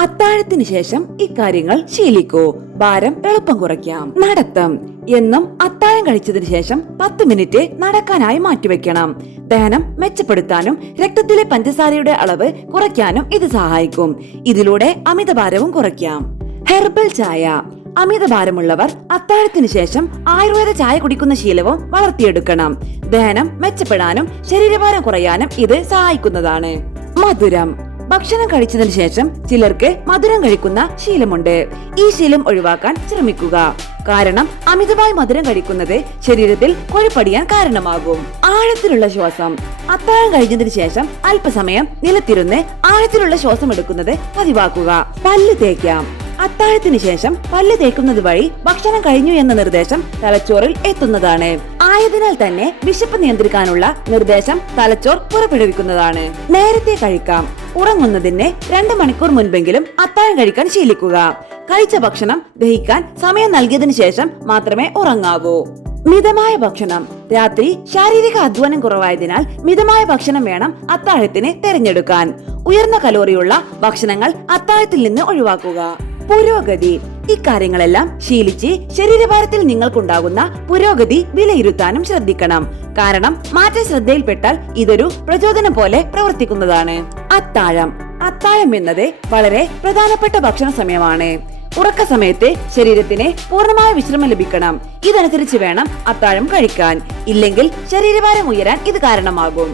അത്താഴത്തിന് ശേഷം ഇക്കാര്യങ്ങൾ ശീലിക്കൂ. ഭാരം എളുപ്പം കുറയ്ക്കാം. നടത്തം. എന്നും അത്താഴം കഴിച്ചതിന് ശേഷം 10 മിനിറ്റ് നടക്കാനായി മാറ്റിവെക്കണം. ദഹനം മെച്ചപ്പെടുത്താനും രക്തത്തിലെ പഞ്ചസാരയുടെ അളവ് കുറയ്ക്കാനും ഇത് സഹായിക്കും. ഇതിലൂടെ അമിതഭാരവും കുറയ്ക്കാം. ഹെർബൽ ചായ. അമിതഭാരമുള്ളവർ അത്താഴത്തിന് ശേഷം ആയുർവേദ ചായ കുടിക്കുന്ന ശീലവും വളർത്തിയെടുക്കണം. ദഹനം മെച്ചപ്പെടാനും ശരീരഭാരം കുറയാനും ഇത് സഹായിക്കുന്നതാണ്. മധുരം. ഭക്ഷണം കഴിച്ചതിന് ശേഷം ചിലർക്ക് മധുരം കഴിക്കുന്ന ശീലമുണ്ട്. ഈ ശീലം ഒഴിവാക്കാൻ ശ്രമിക്കുക. കാരണം അമിതമായി മധുരം കഴിക്കുന്നത് ശരീരത്തിൽ കൊഴുപ്പടിയാൻ കാരണമാകും. ആഴത്തിലുള്ള ശ്വാസം. അത്താഴം കഴിഞ്ഞതിന് ശേഷം അല്പസമയം നിലത്തിരുന്ന് ആഴത്തിലുള്ള ശ്വാസം എടുക്കുന്നത് പതിവാക്കുക. പല്ല് തേക്കാം. അത്താഴത്തിന് ശേഷം പല്ല് തേക്കുന്നത് വഴി ഭക്ഷണം കഴിഞ്ഞു എന്ന നിർദ്ദേശം തലച്ചോറിൽ എത്തുന്നതാണ്. ആയതിനാൽ തന്നെ വിശപ്പ് നിയന്ത്രിക്കാനുള്ള നിർദ്ദേശം തലച്ചോർ പുറപ്പെടുവിക്കുന്നതാണ്. നേരത്തെ കഴിക്കാം. ഉറങ്ങുന്നതിന് 2 മണിക്കൂർ മുൻപെങ്കിലും അത്താഴം കഴിക്കാൻ ശീലിക്കുക. കഴിച്ച ഭക്ഷണം ദഹിക്കാൻ സമയം നൽകിയതിനു ശേഷം മാത്രമേ ഉറങ്ങാവൂ. മിതമായ ഭക്ഷണം. രാത്രി ശാരീരിക അധ്വാനം കുറവായതിനാൽ മിതമായ ഭക്ഷണം വേണം അത്താഴത്തിന് തിരഞ്ഞെടുക്കാൻ. ഉയർന്ന കലോറിയുള്ള ഭക്ഷണങ്ങൾ അത്താഴത്തിൽ നിന്ന് ഒഴിവാക്കുക. പുരോഗതി. ഇക്കാര്യങ്ങളെല്ലാം ശീലിച്ച് ശരീരഭാരത്തിൽ നിങ്ങൾക്കുണ്ടാകുന്ന പുരോഗതി വിലയിരുത്താനും ശ്രദ്ധിക്കണം. കാരണം മാറ്റം ശ്രദ്ധയിൽപ്പെട്ടാൽ ഇതൊരു പ്രചോദനം പോലെ പ്രവർത്തിക്കുന്നതാണ്. അത്താഴം. അത്താഴം എന്നത് വളരെ പ്രധാനപ്പെട്ട ഭക്ഷണ സമയമാണ്. ഉറക്ക സമയത്ത് ശരീരത്തിന് പൂർണ്ണമായ വിശ്രമം ലഭിക്കണം. ഇതനുസരിച്ച് വേണം അത്താഴം കഴിക്കാൻ. ഇല്ലെങ്കിൽ ശരീരഭാരം ഉയരാൻ ഇത് കാരണമാകും.